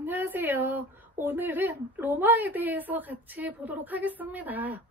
안녕하세요. 오늘은 로마에 대해서 같이 보도록 하겠습니다.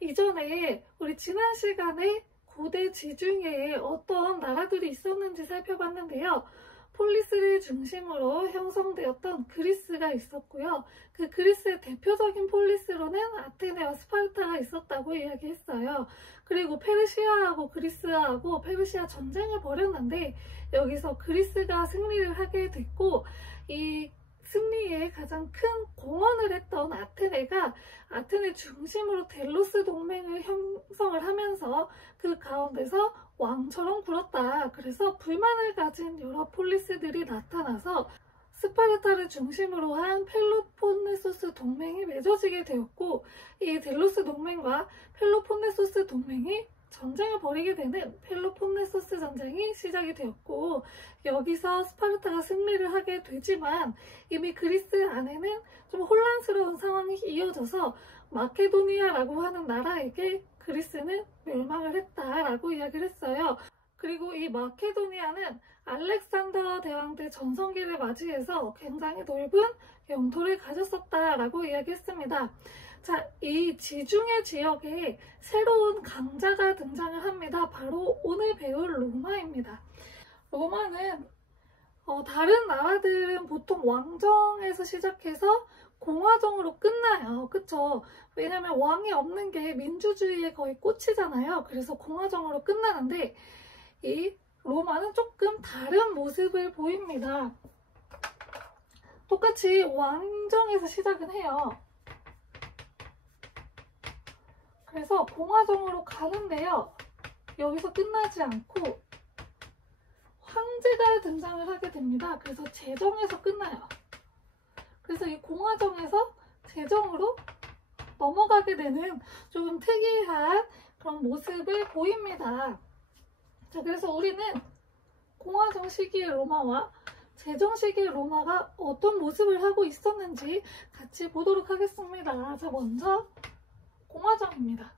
이전에 우리 지난 시간에 고대 지중해에 어떤 나라들이 있었는지 살펴봤는데요. 폴리스를 중심으로 형성되었던 그리스가 있었고요. 그 그리스의 대표적인 폴리스로는 아테네와 스파르타가 있었다고 이야기했어요. 그리고 페르시아하고 그리스하고 페르시아 전쟁을 벌였는데 여기서 그리스가 승리를 하게 됐고, 이 승리에 가장 큰 공헌을 했던 아테네가 아테네 중심으로 델로스 동맹을 형성을 하면서 그 가운데서 왕처럼 굴었다. 그래서 불만을 가진 여러 폴리스들이 나타나서 스파르타를 중심으로 한 펠로폰네소스 동맹이 맺어지게 되었고, 이 델로스 동맹과 펠로폰네소스 동맹이 전쟁을 벌이게 되는 펠로폰네소스 전쟁이 시작이 되었고, 여기서 스파르타가 승리를 하게 되지만 이미 그리스 안에는 좀 혼란스러운 상황이 이어져서 마케도니아라고 하는 나라에게 그리스는 멸망을 했다라고 이야기를 했어요. 그리고 이 마케도니아는 알렉산더 대왕 때 전성기를 맞이해서 굉장히 넓은 영토를 가졌었다라고 이야기했습니다. 자, 이 지중해 지역에 새로운 강자가 등장을 합니다. 바로 오늘 배울 로마입니다. 로마는 다른 나라들은 보통 왕정에서 시작해서 공화정으로 끝나요. 그쵸? 왜냐면 왕이 없는 게 민주주의의 거의 꽃이잖아요. 그래서 공화정으로 끝나는데 이 로마는 조금 다른 모습을 보입니다. 똑같이 왕정에서 시작은 해요. 그래서 공화정으로 가는데요. 여기서 끝나지 않고 황제가 등장을 하게 됩니다. 그래서 제정에서 끝나요. 그래서 이 공화정에서 제정으로 넘어가게 되는 조금 특이한 그런 모습을 보입니다. 자, 그래서 우리는 공화정 시기의 로마와 제정 시기의 로마가 어떤 모습을 하고 있었는지 같이 보도록 하겠습니다. 자, 먼저 공화정입니다.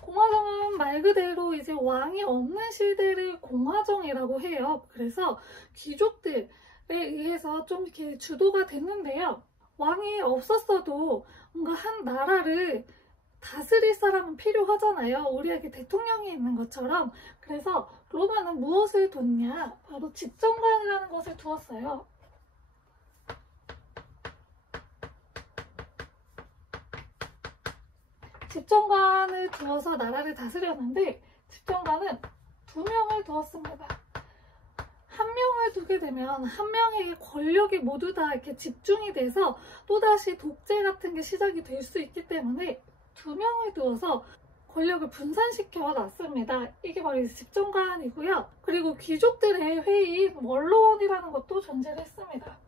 공화정은 말 그대로 이제 왕이 없는 시대를 공화정이라고 해요. 그래서 귀족들에 의해서 좀 이렇게 주도가 됐는데요. 왕이 없었어도 뭔가 한 나라를 다스릴 사람은 필요하잖아요. 우리에게 대통령이 있는 것처럼. 그래서 로마는 무엇을 뒀냐? 바로 집정관이라는 것을 두었어요. 집정관을 두어서 나라를 다스렸는데 집정관은 2명을 두었습니다. 한 명을 두게 되면 한 명에게 권력이 모두 다 이렇게 집중이 돼서 또다시 독재 같은 게 시작이 될 수 있기 때문에 2명을 두어서 권력을 분산시켜 놨습니다. 이게 바로 집정관이고요. 그리고 귀족들의 회의인 원로원이라는 것도 존재를 했습니다.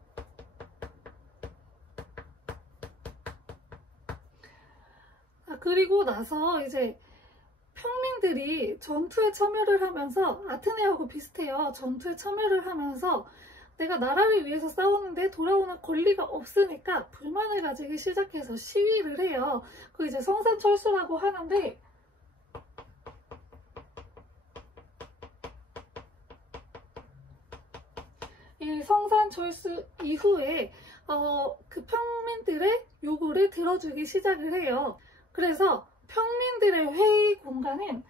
그리고 나서 이제 평민들이 전투에 참여를 하면서, 아테네하고 비슷해요. 전투에 참여를 하면서 내가 나라를 위해서 싸우는데 돌아오는 권리가 없으니까 불만을 가지기 시작해서 시위를 해요. 그 이제 성산철수라고 하는데, 이 성산철수 이후에 그 평민들의 요구를 들어주기 시작을 해요. 그래서 평민들의 회의 공간은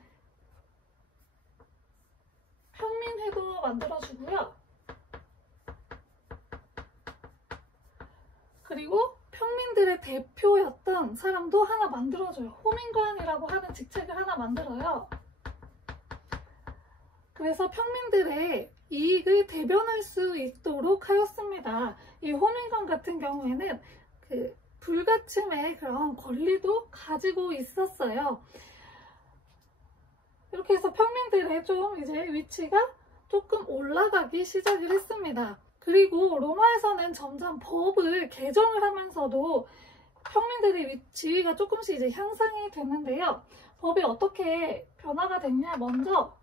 평민회도 만들어주고요. 그리고 평민들의 대표였던 사람도 하나 만들어줘요. 호민관이라고 하는 직책을 하나 만들어요. 그래서 평민들의 이익을 대변할 수 있도록 하였습니다. 이 호민관 같은 경우에는 불가침의 그런 권리도 가지고 있었어요. 이렇게 해서 평민들의 좀 이제 위치가 조금 올라가기 시작을 했습니다. 그리고 로마에서는 점점 법을 개정을 하면서도 평민들의 지위가 조금씩 이제 향상이 됐는데요. 법이 어떻게 변화가 됐냐? 먼저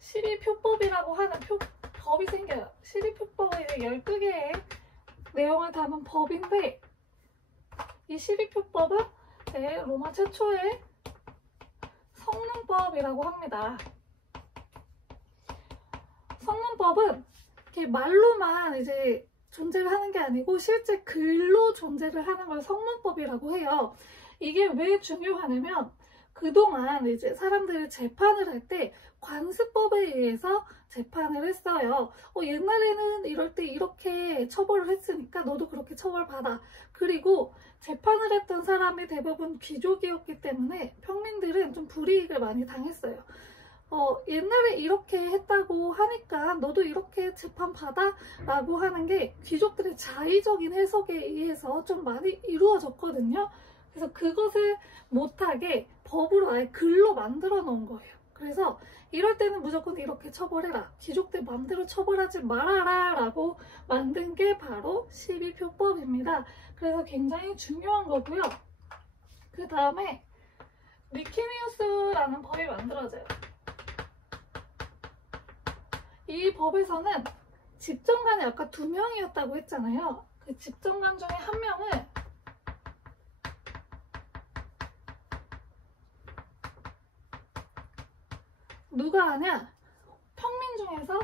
12표법이라고 하는 법이 생겨요. 12표법은 12개의 내용을 담은 법인데, 이 12표법은 로마 최초의 성능법이라고 합니다. 성문법은 이렇게 말로만 이제 존재를 하는 게 아니고 실제 글로 존재를 하는 걸 성문법이라고 해요. 이게 왜 중요하냐면 그동안 이제 사람들이 재판을 할 때 관습법에 의해서 재판을 했어요. 옛날에는 이럴 때 이렇게 처벌을 했으니까 너도 그렇게 처벌받아. 그리고 재판을 했던 사람이 대부분 귀족이었기 때문에 평민들은 좀 불이익을 많이 당했어요. 옛날에 이렇게 했다고 하니까 너도 이렇게 재판받아 라고 하는 게 귀족들의 자의적인 해석에 의해서 좀 많이 이루어졌거든요. 그래서 그것을 못하게 법으로 아예 글로 만들어 놓은 거예요. 그래서 이럴 때는 무조건 이렇게 처벌해라. 귀족들 마음대로 처벌하지 말아라 라고 만든 게 바로 12표법입니다. 그래서 굉장히 중요한 거고요. 그 다음에 리키니우스라는 법이 만들어져요. 이 법에서는 집정관이 아까 2명이었다고 했잖아요. 그 집정관 중에 1명을 누가 하냐? 평민 중에서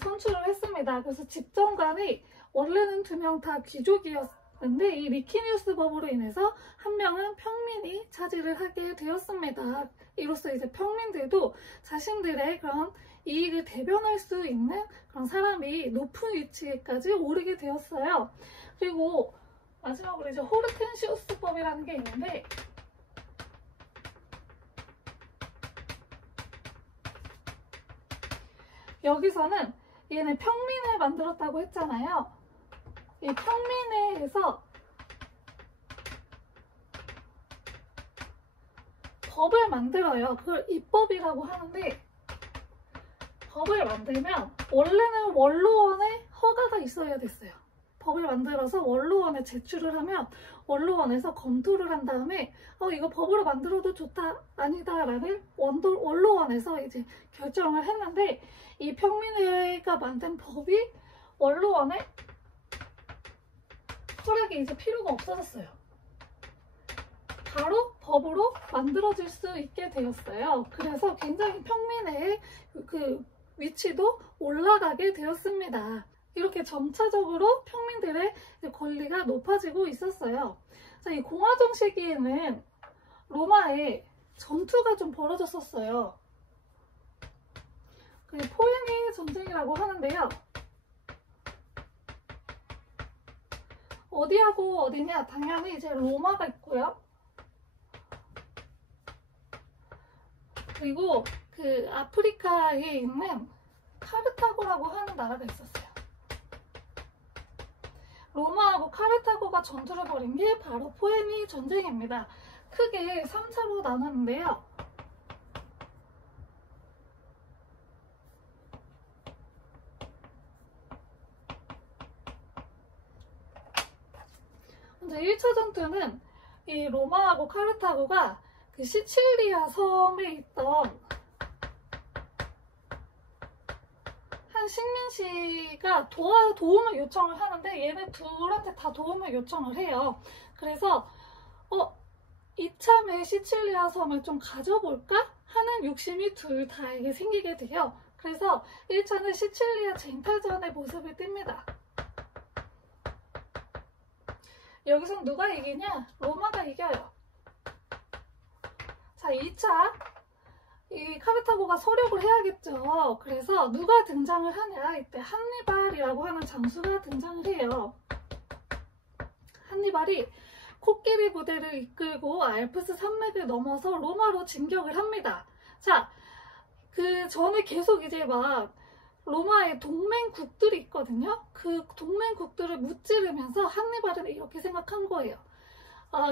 선출을 했습니다. 그래서 집정관이 원래는 2명 다 귀족이었는데 이 리키니우스 법으로 인해서 1명은 평민이 차지를 하게 되었습니다. 이로써 이제 평민들도 자신들의 그런 이익을 대변할 수 있는 그런 사람이 높은 위치까지 오르게 되었어요. 그리고 마지막으로 이제 호르텐시우스법이라는 게 있는데 여기서는 얘는 평민을 만들었다고 했잖아요. 이 평민에 의해서 법을 만들어요. 그걸 입법이라고 하는데 법을 만들면 원래는 원로원의 허가가 있어야 됐어요. 법을 만들어서 원로원에 제출을 하면 원로원에서 검토를 한 다음에 이거 법으로 만들어도 좋다 아니다 라는 원로원에서 이제 결정을 했는데 이 평민회가 만든 법이 원로원의 허락이 이제 필요가 없어졌어요. 바로 법으로 만들어질 수 있게 되었어요. 그래서 굉장히 평민회의 그 위치도 올라가게 되었습니다. 이렇게 점차적으로 평민들의 권리가 높아지고 있었어요. 자, 이 공화정 시기에는 로마에 전투가 좀 벌어졌었어요. 그게 포에니 전쟁이라고 하는데요. 어디하고 어디냐? 당연히 이제 로마가 있고요. 그리고 그 아프리카에 있는 카르타고라고 하는 나라가 있었어요. 로마하고 카르타고가 전투를 벌인 게 바로 포에니 전쟁입니다. 크게 3차로 나눴는데요. 먼저 1차 전투는 이 로마하고 카르타고가 그 시칠리아 섬에 있던 한 식민시가 도움을 요청을 하는데 얘네 둘한테 다 도움을 요청을 해요. 그래서 이참에 시칠리아 섬을 좀 가져볼까 하는 욕심이 둘 다에게 생기게 돼요. 그래서 1차는 시칠리아 쟁탈전의 모습을 띱니다. 여기서 누가 이기냐? 로마가 이겨요. 자, 2차 이 카르타고가 서력을 해야겠죠. 그래서 누가 등장을 하냐? 이때 한니발이라고 하는 장수가 등장을 해요. 한니발이 코끼리 부대를 이끌고 알프스 산맥을 넘어서 로마로 진격을 합니다. 자, 그 전에 계속 이제 막 로마의 동맹국들이 있거든요. 그 동맹국들을 무찌르면서 한니발은 이렇게 생각한 거예요.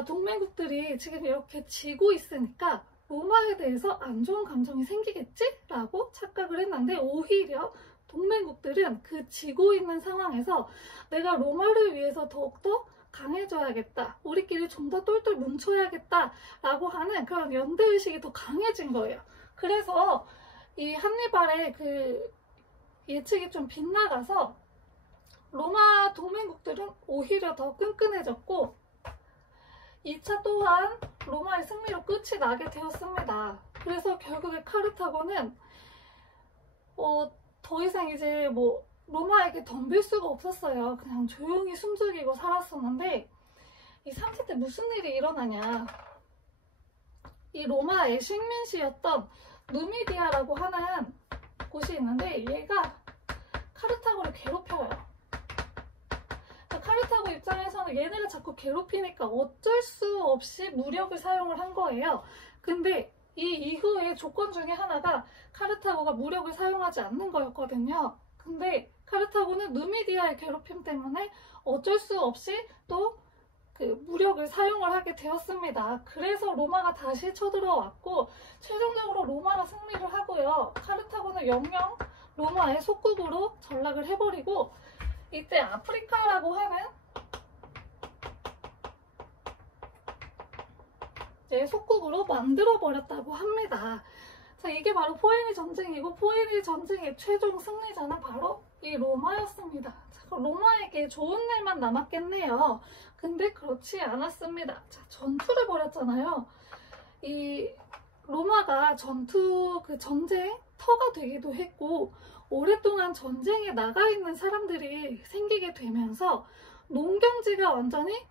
동맹국들이 지금 이렇게 지고 있으니까 로마에 대해서 안 좋은 감정이 생기겠지? 라고 착각을 했는데 오히려 동맹국들은 그 지고 있는 상황에서 내가 로마를 위해서 더욱더 강해져야겠다. 우리끼리 좀 더 똘똘 뭉쳐야겠다. 라고 하는 그런 연대의식이 더 강해진 거예요. 그래서 이 한니발의 그 예측이 좀 빗나가서 로마 동맹국들은 오히려 더 끈끈해졌고 2차 또한 로마의 승리로 끝이 나게 되었습니다. 그래서 결국에 카르타고는 더 이상 이제 뭐 로마에게 덤빌 수가 없었어요. 그냥 조용히 숨죽이고 살았었는데 이 3세 때 무슨 일이 일어나냐. 이 로마의 식민지였던 누미디아라고 하는 곳이 있는데 얘가 카르타고를 괴롭혀요. 카르타고 입장에서는 얘네를 자꾸 괴롭히니까 어쩔 수 없이 무력을 사용을 한 거예요. 근데 이 이후에 조건 중에 하나가 카르타고가 무력을 사용하지 않는 거였거든요. 근데 카르타고는 누미디아의 괴롭힘 때문에 어쩔 수 없이 또 그 무력을 사용을 하게 되었습니다. 그래서 로마가 다시 쳐들어왔고 최종적으로 로마가 승리를 하고요. 카르타고는 영영 로마의 속국으로 전락을 해버리고 이때 아프리카라고 하는 속국으로 만들어버렸다고 합니다. 자, 이게 바로 포에니 전쟁이고 포에니 전쟁의 최종 승리자는 바로 이 로마였습니다. 자, 로마에게 좋은 일만 남았겠네요. 근데 그렇지 않았습니다. 자, 전투를 벌였잖아요. 이 로마가 전쟁 터가 되기도 했고 오랫동안 전쟁에 나가 있는 사람들이 생기게 되면서 농경지가 완전히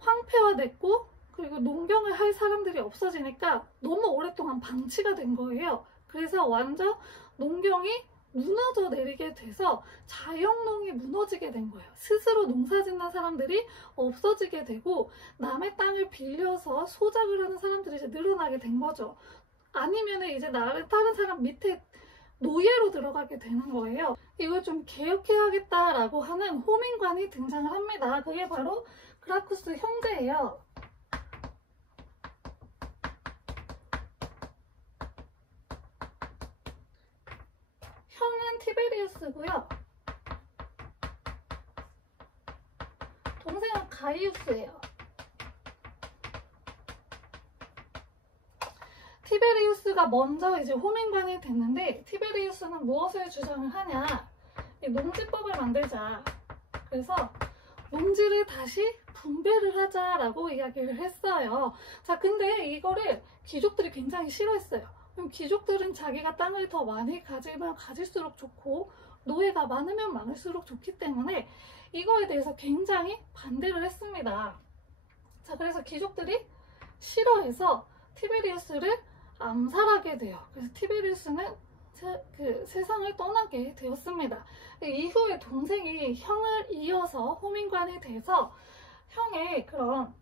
황폐화됐고 그리고 농경을 할 사람들이 없어지니까 너무 오랫동안 방치가 된 거예요. 그래서 완전 농경이 무너져 내리게 돼서 자영농이 무너지게 된 거예요. 스스로 농사 짓는 사람들이 없어지게 되고 남의 땅을 빌려서 소작을 하는 사람들이 이제 늘어나게 된 거죠. 아니면 이제 다른 사람 밑에 노예로 들어가게 되는 거예요. 이걸 좀 개혁해야겠다라고 하는 호민관이 등장을 합니다. 그게 바로 그라쿠스 형제예요. 형은 티베리우스고요. 동생은 가이우스예요. 티베리우스가 먼저 이제 호민관이 됐는데 티베리우스는 무엇을 주장을 하냐. 농지법을 만들자. 그래서 농지를 다시 분배를 하자라고 이야기를 했어요. 자, 근데 이거를 귀족들이 굉장히 싫어했어요. 그럼 귀족들은 자기가 땅을 더 많이 가지면 가질수록 좋고 노예가 많으면 많을수록 좋기 때문에 이거에 대해서 굉장히 반대를 했습니다. 자, 그래서 귀족들이 싫어해서 티베리우스를 암살하게 돼요. 그래서 티베리우스는 세상을 떠나게 되었습니다. 이후에 동생이 형을 이어서 호민관이 돼서 형의 그런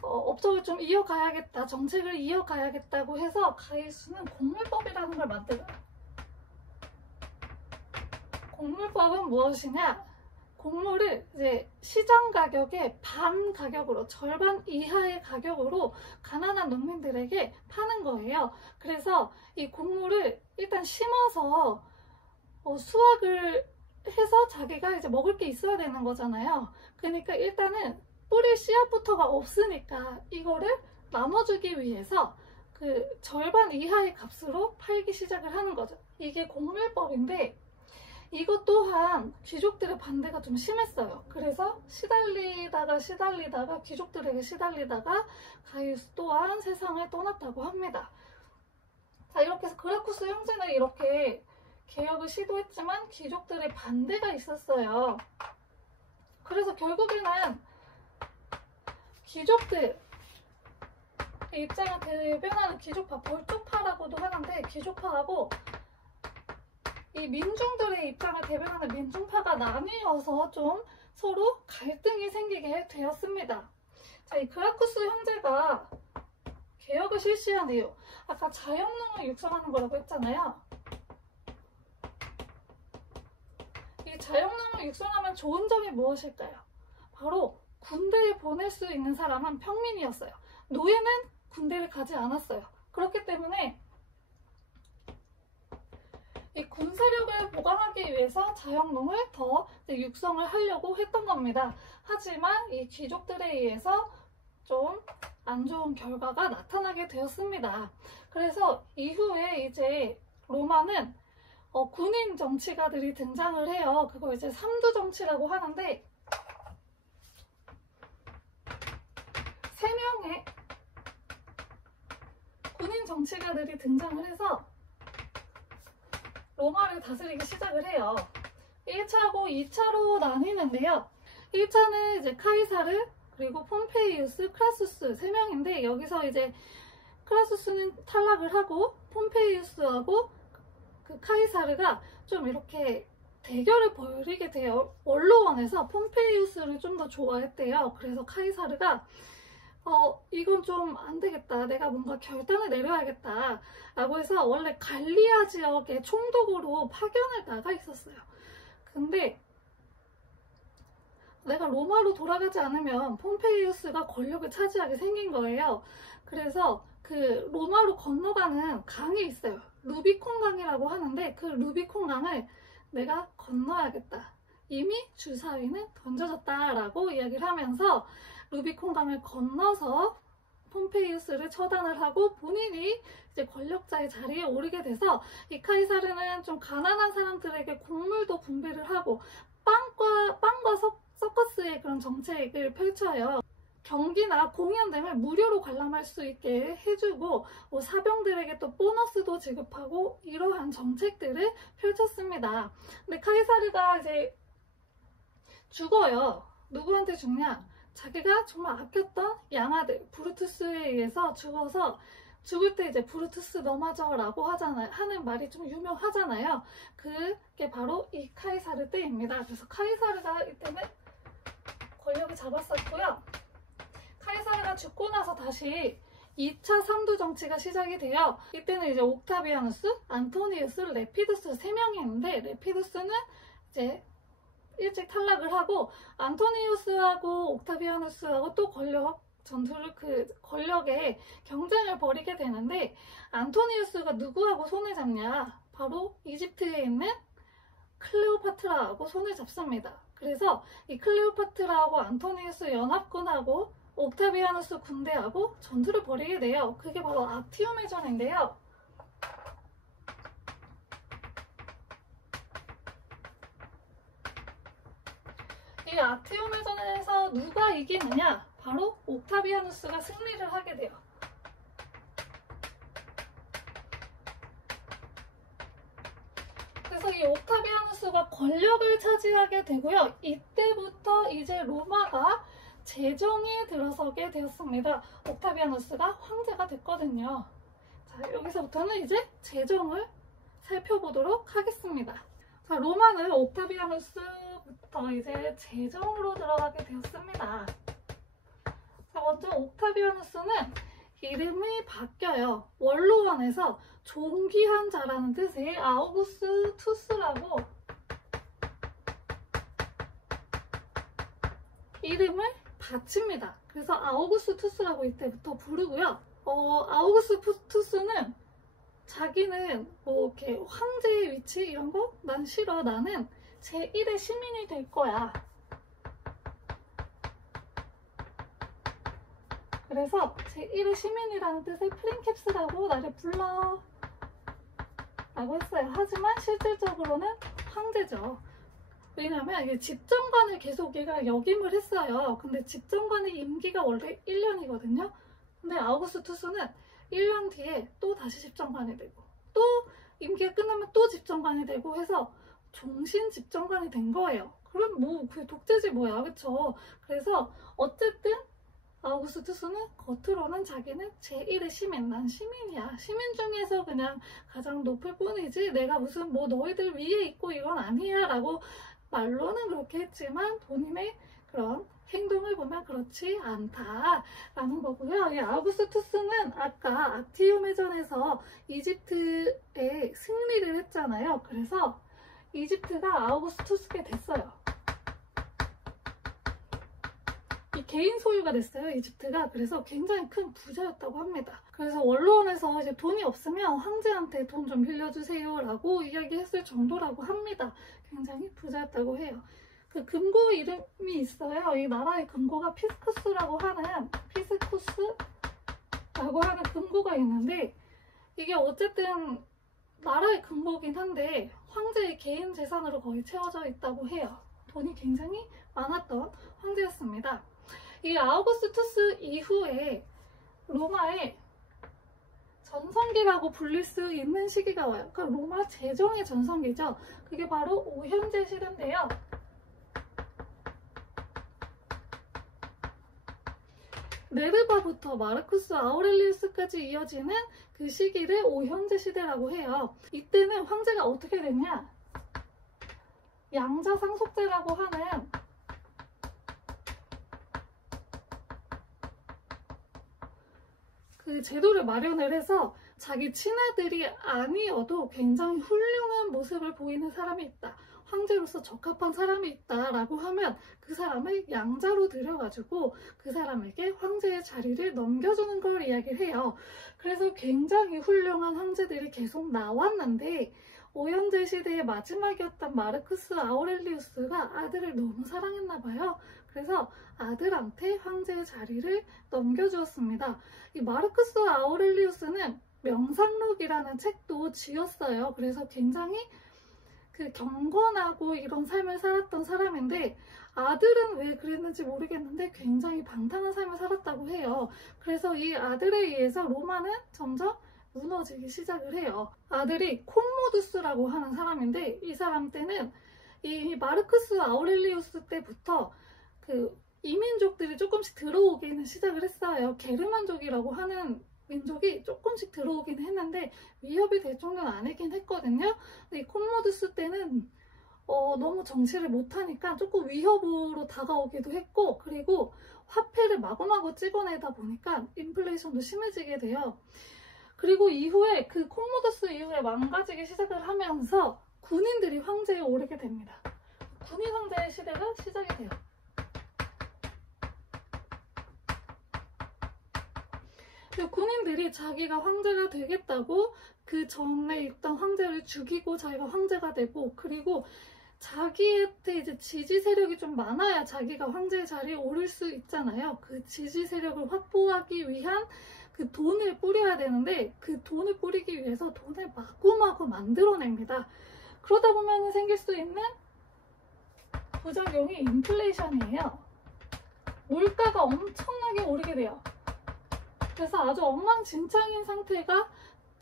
업적을 좀 이어가야겠다, 정책을 이어가야겠다고 해서 가이우스는 곡물법이라는 걸 만들어요. 곡물법은 무엇이냐? 곡물을 이제 시장 가격의 반 가격으로, 절반 이하의 가격으로 가난한 농민들에게 파는 거예요. 그래서 이 곡물을 일단 심어서 수확을 해서 자기가 이제 먹을 게 있어야 되는 거잖아요. 그러니까 일단은 뿌릴 씨앗부터가 없으니까 이거를 나눠주기 위해서 그 절반 이하의 값으로 팔기 시작을 하는 거죠. 이게 곡물법인데 이것 또한 귀족들의 반대가 좀 심했어요. 그래서 시달리다가 귀족들에게 시달리다가 가이우스 또한 세상을 떠났다고 합니다. 자, 이렇게 해서 그라쿠스 형제는 이렇게 개혁을 시도했지만 귀족들의 반대가 있었어요. 그래서 결국에는 귀족들 입장을 대변하는 귀족파, 벌쪽파라고도 하는데 귀족파하고 이 민중들의 입장을 대변하는 민중파가 나뉘어서 좀 서로 갈등이 생기게 되었습니다. 자, 이 그라쿠스 형제가 개혁을 실시한 이유, 아까 자영농을 육성하는 거라고 했잖아요. 이 자영농을 육성하면 좋은 점이 무엇일까요? 바로 군대에 보낼 수 있는 사람은 평민이었어요. 노예는 군대를 가지 않았어요. 그렇기 때문에 이 군사력을 보강하기 위해서 자영농을 더 육성을 하려고 했던 겁니다. 하지만 이 귀족들에 의해서 좀 안 좋은 결과가 나타나게 되었습니다. 그래서 이후에 이제 로마는 군인 정치가들이 등장을 해요. 그거 이제 삼두 정치라고 하는데 3명의 군인 정치가들이 등장을 해서 로마를 다스리기 시작을 해요. 1차하고 2차로 나뉘는데요. 1차는 이제 카이사르, 그리고 폼페이우스, 크라수스 3명인데 여기서 이제 크라수스는 탈락을 하고 폼페이우스하고 그 카이사르가 좀 이렇게 대결을 벌이게 돼요. 원로원에서 폼페이우스를 좀 더 좋아했대요. 그래서 카이사르가 이건 좀 안 되겠다. 내가 뭔가 결단을 내려야겠다. 라고 해서 원래 갈리아 지역의 총독으로 파견을 나가 있었어요. 근데 내가 로마로 돌아가지 않으면 폼페이우스가 권력을 차지하게 생긴 거예요. 그래서 그 로마로 건너가는 강이 있어요. 루비콘 강이라고 하는데 그 루비콘 강을 내가 건너야겠다. 이미 주사위는 던져졌다라고 이야기를 하면서 루비콘 강을 건너서 폼페이우스를 처단을 하고 본인이 이제 권력자의 자리에 오르게 돼서 이 카이사르는 좀 가난한 사람들에게 곡물도 분배를 하고 빵과 서커스의 그런 정책을 펼쳐요. 경기나 공연 등을 무료로 관람할 수 있게 해주고 사병들에게 또 보너스도 지급하고 이러한 정책들을 펼쳤습니다. 근데 카이사르가 이제 죽어요. 누구한테 죽냐? 자기가 정말 아꼈던 양아들 브루투스에 의해서 죽어서 죽을 때 이제 브루투스 너마저 라고 하는 말이 좀 유명하잖아요. 그게 바로 이 카이사르 때입니다. 그래서 카이사르가 이때는 권력을 잡았었고요. 카이사르가 죽고 나서 다시 2차 3두 정치가 시작이 돼요. 이때는 이제 옥타비아누스, 안토니우스, 레피두스 3명이 있는데 레피두스는 이제 일찍 탈락을 하고 안토니우스하고 옥타비아누스하고 또 권력의 경쟁을 벌이게 되는데 안토니우스가 누구하고 손을 잡냐? 바로 이집트에 있는 클레오파트라하고 손을 잡습니다. 그래서 이 클레오파트라하고 안토니우스 연합군하고 옥타비아누스 군대하고 전투를 벌이게 돼요. 그게 바로 악티움의전인데요. 이 악티움의전에서 누가 이기느냐? 바로 옥타비아누스가 승리를 하게 돼요. 그래서 이 옥타비아누스가 권력을 차지하게 되고요. 이때부터 이제 로마가 재정에 들어서게 되었습니다. 옥타비아누스가 황제가 됐거든요. 자, 여기서부터는 이제 재정을 살펴보도록 하겠습니다. 자, 로마는 옥타비아누스부터 이제 재정으로 들어가게 되었습니다. 자, 먼저 옥타비아누스는 이름이 바뀌어요. 원로원에서 존귀한 자라는 뜻의 아우구스투스라고 이름을 바칩니다. 그래서 아우구스투스라고 이때부터 부르고요. 아우구스투스는 자기는 뭐 이렇게 황제의 위치 이런 거 난 싫어. 나는 제1의 시민이 될 거야. 그래서 제1의 시민이라는 뜻의 프린캡스라고 나를 불러 라고 했어요. 하지만 실질적으로는 황제죠. 왜냐면 이게 집정관을 계속 얘가 역임을 했어요. 근데 집정관의 임기가 원래 1년이거든요. 근데 아우구스투스는 1년 뒤에 또 다시 집정관이 되고 또 임기가 끝나면 또 집정관이 되고 해서 종신 집정관이 된 거예요. 그럼 뭐 그 독재지 뭐야, 그쵸? 그래서 어쨌든 아우구스투스는 겉으로는 자기는 제1의 시민, 난 시민이야. 시민 중에서 그냥 가장 높을 뿐이지 내가 무슨 뭐 너희들 위에 있고 이건 아니야 라고 말로는 그렇게 했지만 본인의 그런 행동을 보면 그렇지 않다라는 거고요. 이 아우구스투스는 아까 악티움의전에서 이집트에 승리를 했잖아요. 그래서 이집트가 아우구스투스게 됐어요. 이 개인 소유가 됐어요, 이집트가. 그래서 굉장히 큰 부자였다고 합니다. 그래서 원로원에서 이제 돈이 없으면 황제한테 돈 좀 빌려주세요 라고 이야기했을 정도라고 합니다. 굉장히 부자였다고 해요. 그 금고 이름이 있어요. 이 나라의 금고가 피스쿠스라고 하는 금고가 있는데 이게 어쨌든 나라의 금고긴 한데 황제의 개인 재산으로 거의 채워져 있다고 해요. 돈이 굉장히 많았던 황제였습니다. 이 아우구스투스 이후에 로마에 전성기라고 불릴 수 있는 시기가 와요. 그러니까 로마 제정의 전성기죠. 그게 바로 오현제 시대인데요. 네르바부터 마르쿠스 아우렐리우스까지 이어지는 그 시기를 오현제 시대라고 해요. 이때는 황제가 어떻게 됐냐? 양자 상속제라고 하는 그 제도를 마련을 해서 자기 친아들이 아니어도 굉장히 훌륭한 모습을 보이는 사람이 있다. 황제로서 적합한 사람이 있다라고 하면 그 사람을 양자로 들여가지고 그 사람에게 황제의 자리를 넘겨주는 걸 이야기를 해요. 그래서 굉장히 훌륭한 황제들이 계속 나왔는데 오현제 시대의 마지막이었던 마르쿠스 아우렐리우스가 아들을 너무 사랑했나 봐요. 그래서 아들한테 황제의 자리를 넘겨주었습니다. 이 마르쿠스 아우렐리우스는 명상록이라는 책도 지었어요. 그래서 굉장히 그 경건하고 이런 삶을 살았던 사람인데 아들은 왜 그랬는지 모르겠는데 굉장히 방탕한 삶을 살았다고 해요. 그래서 이 아들에 의해서 로마는 점점 무너지기 시작을 해요. 아들이 콤모두스라고 하는 사람인데 이 사람 때는 이 마르쿠스 아우렐리우스 때부터 그 이민족들이 조금씩 들어오기는 시작을 했어요. 게르만족이라고 하는 민족이 조금씩 들어오긴 했는데 위협이 될 정도는 아니긴 했거든요. 근데 이 콤모두스 때는 너무 정치를 못하니까 조금 위협으로 다가오기도 했고 그리고 화폐를 마구마구 찍어내다 보니까 인플레이션도 심해지게 돼요. 그리고 이후에 그 콤모두스 이후에 망가지기 시작을 하면서 군인들이 황제에 오르게 됩니다. 군인 황제의 시대가 시작이 돼요. 군인들이 자기가 황제가 되겠다고 그 전에 있던 황제를 죽이고 자기가 황제가 되고 그리고 자기한테 이제 지지 세력이 좀 많아야 자기가 황제의 자리에 오를 수 있잖아요. 그 지지 세력을 확보하기 위한 그 돈을 뿌려야 되는데 그 돈을 뿌리기 위해서 돈을 마구마구 만들어냅니다. 그러다 보면 생길 수 있는 부작용이 인플레이션이에요. 물가가 엄청나게 오르게 돼요. 그래서 아주 엉망진창인 상태가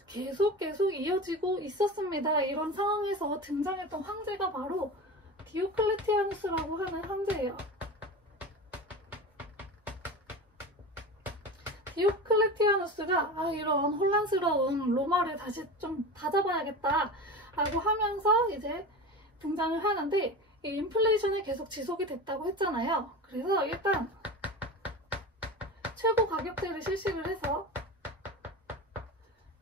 계속 이어지고 있었습니다. 이런 상황에서 등장했던 황제가 바로 디오클레티아누스라고 하는 황제예요. 디오클레티아누스가 이런 혼란스러운 로마를 다시 좀 다잡아야겠다 라고 하면서 이제 등장을 하는데 이 인플레이션이 계속 지속이 됐다고 했잖아요. 그래서 일단 최고 가격제를 실시를 해서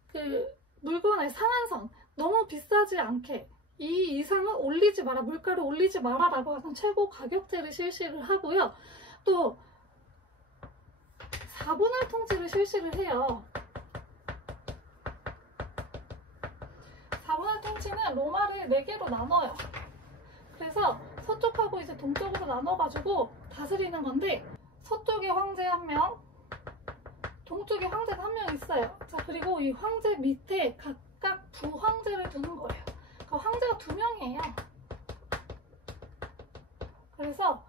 그 물건의 상한선 너무 비싸지 않게 이 이상은 올리지 마라, 물가를 올리지 마라 라고 하는 최고 가격제를 실시를 하고요. 또 4분할 통치를 실시를 해요. 4분할 통치는 로마를 4개로 나눠요. 그래서 서쪽하고 이제 동쪽으로 나눠가지고 다스리는 건데 서쪽에 황제 1명, 동쪽에 황제가 1명 있어요. 자, 그리고 이 황제 밑에 각각 부황제를 두는 거예요. 그러니까 황제가 2명이에요. 그래서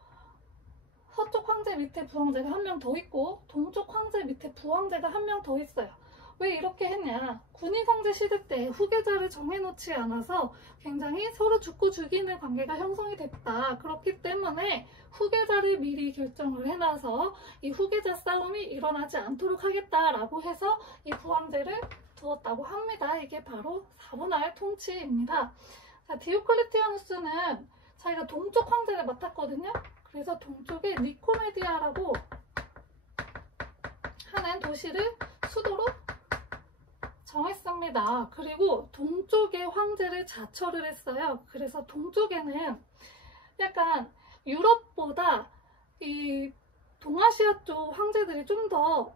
서쪽 황제 밑에 부황제가 1명 더 있고 동쪽 황제 밑에 부황제가 1명 더 있어요. 왜 이렇게 했냐? 군인 황제 시대 때 후계자를 정해놓지 않아서 굉장히 서로 죽고 죽이는 관계가 형성이 됐다. 그렇기 때문에 후계자를 미리 결정을 해놔서 이 후계자 싸움이 일어나지 않도록 하겠다라고 해서 이 부황제를 두었다고 합니다. 이게 바로 4분할 통치입니다. 자, 디오클레티아누스는 자기가 동쪽 황제를 맡았거든요. 그래서 동쪽에 니코메디아라고 하는 도시를 수도로 정했습니다. 그리고 동쪽에 황제를 자처를 했어요. 그래서 동쪽에는 약간 유럽보다 이 동아시아 쪽 황제들이 좀 더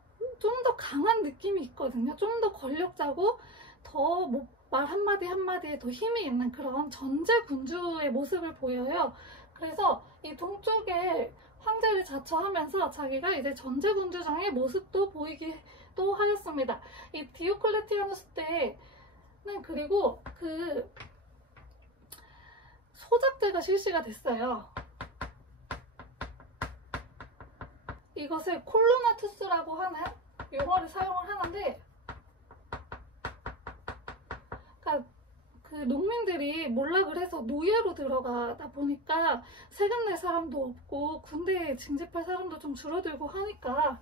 강한 느낌이 있거든요. 좀 더 권력자고 더 말 한마디 한마디에 더 힘이 있는 그런 전제군주의 모습을 보여요. 그래서 이 동쪽에 황제를 자처하면서 자기가 이제 전제군주장의 모습도 보이기도 하였습니다. 이 디오클레티아누스 때는 그리고 그 소작제가 실시가 됐어요. 이것을 콜로나투스라고 하는 용어를 사용을 하는데 그 농민들이 몰락을 해서 노예로 들어가다 보니까 세금 낼 사람도 없고 군대에 징집할 사람도 좀 줄어들고 하니까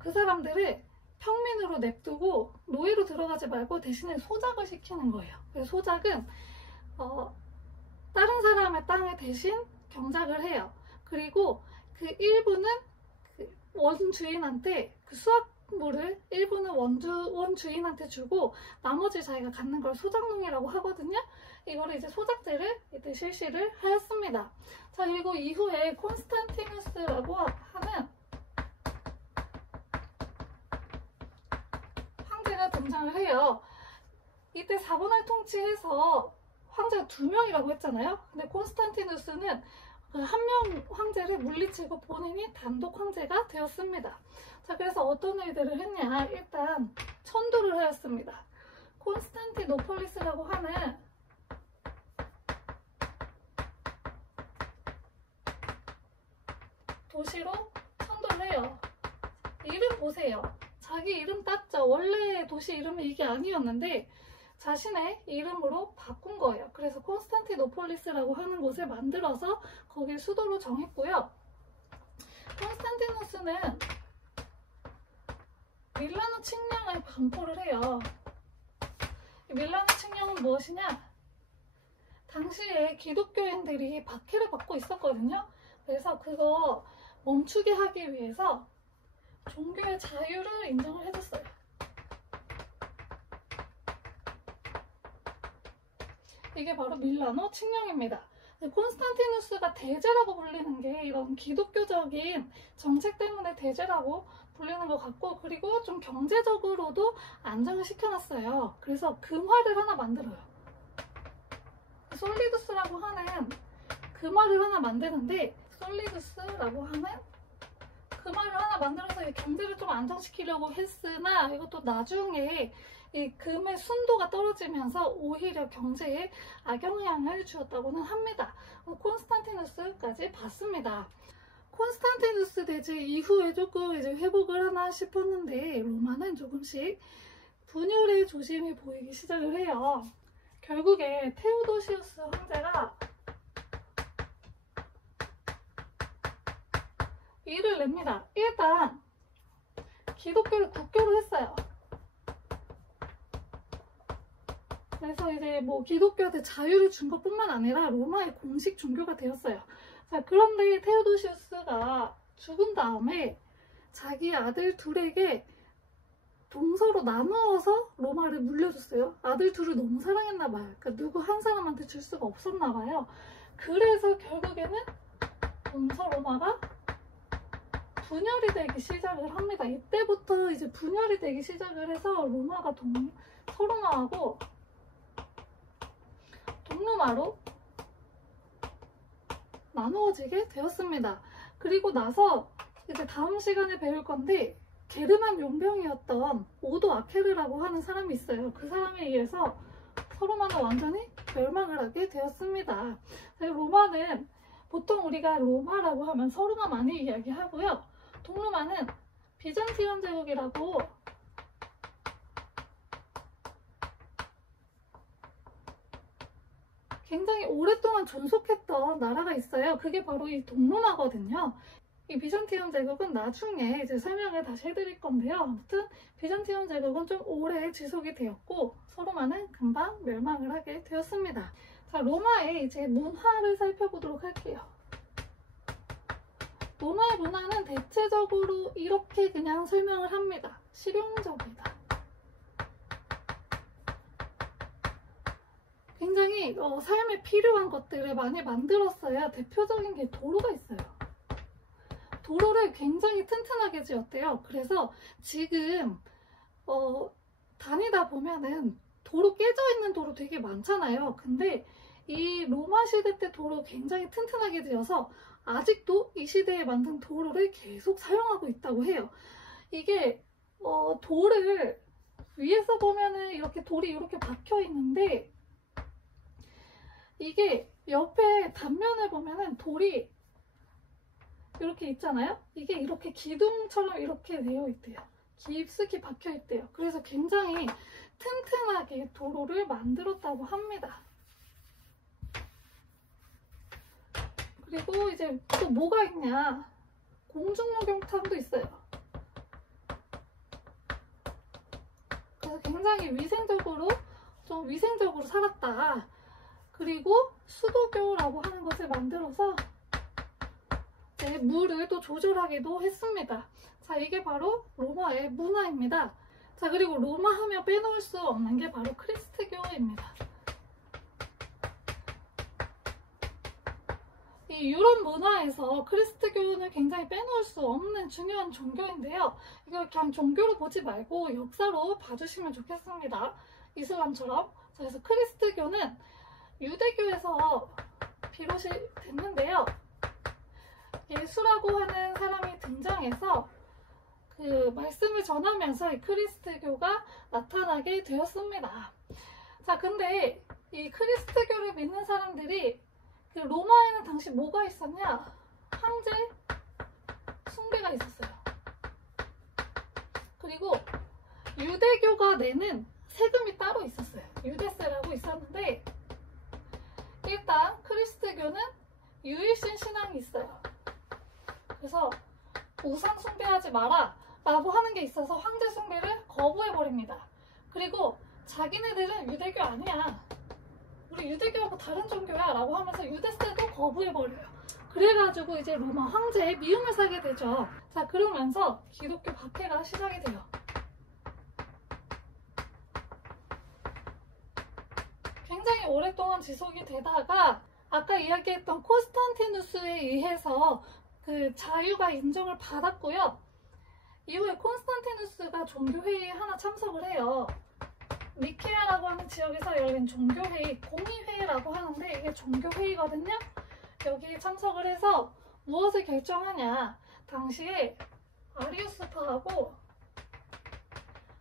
그 사람들을 평민으로 냅두고 노예로 들어가지 말고 대신에 소작을 시키는 거예요. 그래서 소작은 다른 사람의 땅을 대신 경작을 해요. 그리고 그 일부는 그 원주인한테 그 수확물을 일부는 원주인한테 주고 나머지 자기가 갖는 걸 소작농이라고 하거든요. 이거를 이제 소작제를 이때 실시를 하였습니다. 자, 그리고 이후에 콘스탄티누스라고 하는 황제가 등장을 해요. 이때 사본을 통치해서 황제가 2명이라고 했잖아요. 근데 콘스탄티누스는 그 한 명 황제를 물리치고 본인이 단독 황제가 되었습니다. 자, 그래서 어떤 일들을 했냐. 일단 천도를 하였습니다. 콘스탄티노폴리스라고 하는 도시로 천도를 해요. 이름 보세요. 자기 이름 땄죠. 원래 도시 이름이 이게 아니었는데 자신의 이름으로 바꾼 거예요. 그래서 콘스탄티노폴리스라고 하는 곳을 만들어서 거길 수도로 정했고요. 콘스탄티누스는 밀라노 칙령을 반포를 해요. 밀라노 칙령은 무엇이냐? 당시에 기독교인들이 박해를 받고 있었거든요. 그래서 그거 멈추게 하기 위해서 종교의 자유를 인정을 해줬어요. 이게 바로 밀라노 칙령입니다. 콘스탄티누스가 대제라고 불리는 게 이런 기독교적인 정책 때문에 대제라고 불리는 것 같고, 그리고 좀 경제적으로도 안정을 시켜놨어요. 그래서 금화를 하나 만들어요. 솔리두스라고 하는 금화를 하나 만드는데, 솔리두스라고 하는 금화를 하나 만들어서 경제를 좀 안정시키려고 했으나 이것도 나중에 이 금의 순도가 떨어지면서 오히려 경제에 악영향을 주었다고는 합니다. 콘스탄티누스까지 봤습니다. 콘스탄티누스 대제 이후에 조금 이제 회복을 하나 싶었는데 로마는 조금씩 분열의 조짐이 보이기 시작을 해요. 결국에 테오도시우스 황제가 일을 냅니다. 일단 기독교를 국교로 했어요. 그래서 이제 뭐 기독교한테 자유를 준 것뿐만 아니라 로마의 공식 종교가 되었어요. 자, 그런데 테오도시우스가 죽은 다음에 자기 아들 둘에게 동서로 나누어서 로마를 물려줬어요. 아들 둘을 너무 사랑했나 봐요. 그러니까 누구 한 사람한테 줄 수가 없었나 봐요. 그래서 결국에는 동서 로마가 분열이 되기 시작을 합니다. 이때부터 이제 분열이 되기 시작을 해서 로마가 서로마하고 동로마로 나누어지게 되었습니다. 그리고 나서 이제 다음 시간에 배울 건데 게르만 용병이었던 오도 아케르라고 하는 사람이 있어요. 그 사람에 의해서 서로마는 완전히 멸망을 하게 되었습니다. 로마는 보통 우리가 로마라고 하면 서로마 많이 이야기하고요. 동로마는 비잔티움 제국이라고 굉장히 오랫동안 존속했던 나라가 있어요. 그게 바로 이 동로마거든요. 이 비잔티움 제국은 나중에 이제 설명을 다시 해드릴 건데요. 아무튼 비잔티움 제국은 좀 오래 지속이 되었고 서로마는 금방 멸망을 하게 되었습니다. 자, 로마의 이제 문화를 살펴보도록 할게요. 로마의 문화는 대체적으로 이렇게 그냥 설명을 합니다. 실용적이다. 굉장히 삶에 필요한 것들을 많이 만들었어요. 대표적인 게 도로가 있어요. 도로를 굉장히 튼튼하게 지었대요. 그래서 지금 다니다 보면은 도로 깨져 있는 도로 되게 많잖아요. 근데 이 로마 시대 때 도로 굉장히 튼튼하게 지어서 아직도 이 시대에 만든 도로를 계속 사용하고 있다고 해요. 이게 돌을 위에서 보면은 이렇게 돌이 이렇게 박혀 있는데 이게 옆에 단면을 보면은 돌이 이렇게 있잖아요. 이게 이렇게 기둥처럼 이렇게 되어 있대요. 깊숙이 박혀 있대요. 그래서 굉장히 튼튼하게 도로를 만들었다고 합니다. 그리고 이제 또 뭐가 있냐, 공중목욕탕도 있어요. 그래서 굉장히 좀 위생적으로 살았다. 그리고 수도교라고 하는 것을 만들어서 이제 물을 또 조절하기도 했습니다. 자, 이게 바로 로마의 문화입니다. 자, 그리고 로마 하면 빼놓을 수 없는 게 바로 크리스트교입니다. 이 유럽 문화에서 크리스트교는 굉장히 빼놓을 수 없는 중요한 종교인데요. 이걸 그냥 종교로 보지 말고 역사로 봐주시면 좋겠습니다. 이슬람처럼. 자, 그래서 크리스트교는 유대교에서 비롯이 됐는데요. 예수라고 하는 사람이 등장해서 그 말씀을 전하면서 이 크리스트교가 나타나게 되었습니다. 자, 근데 이 크리스트교를 믿는 사람들이 그 로마에는 당시 뭐가 있었냐? 황제 숭배가 있었어요. 그리고 유대교가 내는 세금이 따로 있었어요. 유대세라고 있었는데, 일단 크리스트교는 유일신 신앙이 있어요. 그래서 우상 숭배하지 마라 라고 하는 게 있어서 황제 숭배를 거부해버립니다. 그리고 자기네들은 유대교 아니야, 우리 유대교하고 다른 종교야 라고 하면서 유대세도 거부해버려요. 그래가지고 이제 로마 황제의 미움을 사게 되죠. 자, 그러면서 기독교 박해가 시작이 돼요. 굉장히 오랫동안 지속이 되다가 아까 이야기했던 콘스탄티누스에 의해서 그 자유가 인정을 받았고요. 이후에 콘스탄티누스가 종교회의에 하나 참석을 해요. 니케아라고 하는 지역에서 열린 종교회의, 공의회의라고 하는데 이게 종교회의거든요. 여기에 참석을 해서 무엇을 결정하냐, 당시에 아리우스파하고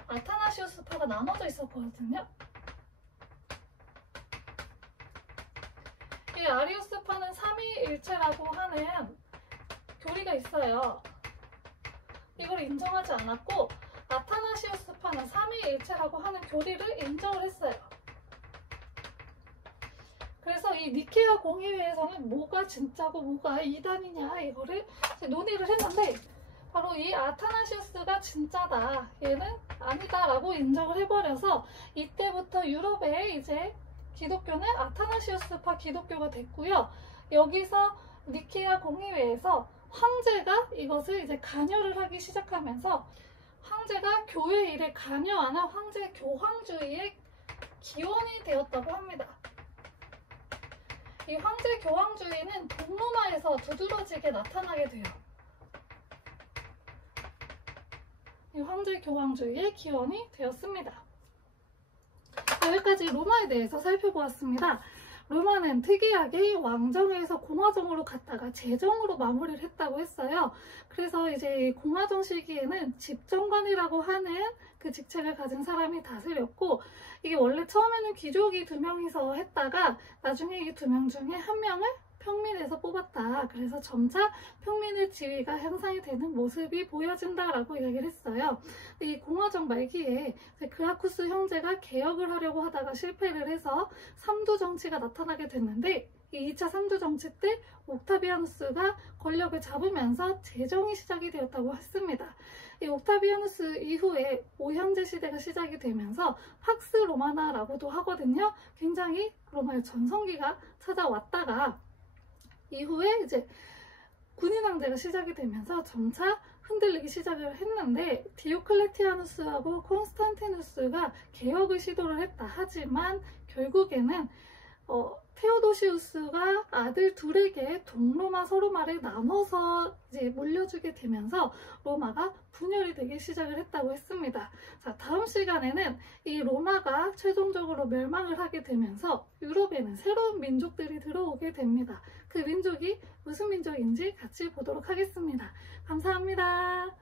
아타나시우스파가 나눠져 있었거든요. 이 아리우스파는 삼위일체라고 하는 교리가 있어요. 이걸 인정하지 않았고, 아타나시우스파는 삼위일체라고 하는 교리를 인정을 했어요. 그래서 이 니케아 공의회에서는 뭐가 진짜고 뭐가 이단이냐 이거를 논의를 했는데, 바로 이 아타나시우스가 진짜다, 얘는 아니다 라고 인정을 해버려서 이때부터 유럽에 이제 기독교는 아타나시우스파 기독교가 됐고요. 여기서 니케아 공의회에서 황제가 이것을 이제 관여를 하기 시작하면서 황제가 교회 일에 관여하는 황제 교황주의의 기원이 되었다고 합니다. 이 황제 교황주의는 동로마에서 두드러지게 나타나게 돼요. 이 황제 교황주의의 기원이 되었습니다. 여기까지 로마에 대해서 살펴보았습니다. 로마는 특이하게 왕정에서 공화정으로 갔다가 제정으로 마무리를 했다고 했어요. 그래서 이제 공화정 시기에는 집정관이라고 하는 그 직책을 가진 사람이 다스렸고, 이게 원래 처음에는 귀족이 2명이서 했다가 나중에 이 2명 중에 1명을 평민에서 뽑았다. 그래서 점차 평민의 지위가 향상이 되는 모습이 보여진다라고 이야기를 했어요. 이 공화정 말기에 그라쿠스 형제가 개혁을 하려고 하다가 실패를 해서 삼두 정치가 나타나게 됐는데, 이 2차 삼두 정치 때 옥타비아누스가 권력을 잡으면서 재정이 시작이 되었다고 했습니다. 이 옥타비아누스 이후에 오형제 시대가 시작이 되면서 팍스 로마나라고도 하거든요. 굉장히 로마의 전성기가 찾아왔다가 이후에 이제 군인왕제가 시작이 되면서 점차 흔들리기 시작을 했는데, 디오클레티아누스하고 콘스탄티누스가 개혁을 시도를 했다. 하지만 결국에는 테오도시우스가 아들 둘에게 동로마 서로마를 나눠서 이제 물려주게 되면서 로마가 분열이 되기 시작을 했다고 했습니다. 자, 다음 시간에는 이 로마가 최종적으로 멸망을 하게 되면서 유럽에는 새로운 민족들이 들어오게 됩니다. 그 민족이 무슨 민족인지 같이 보도록 하겠습니다. 감사합니다.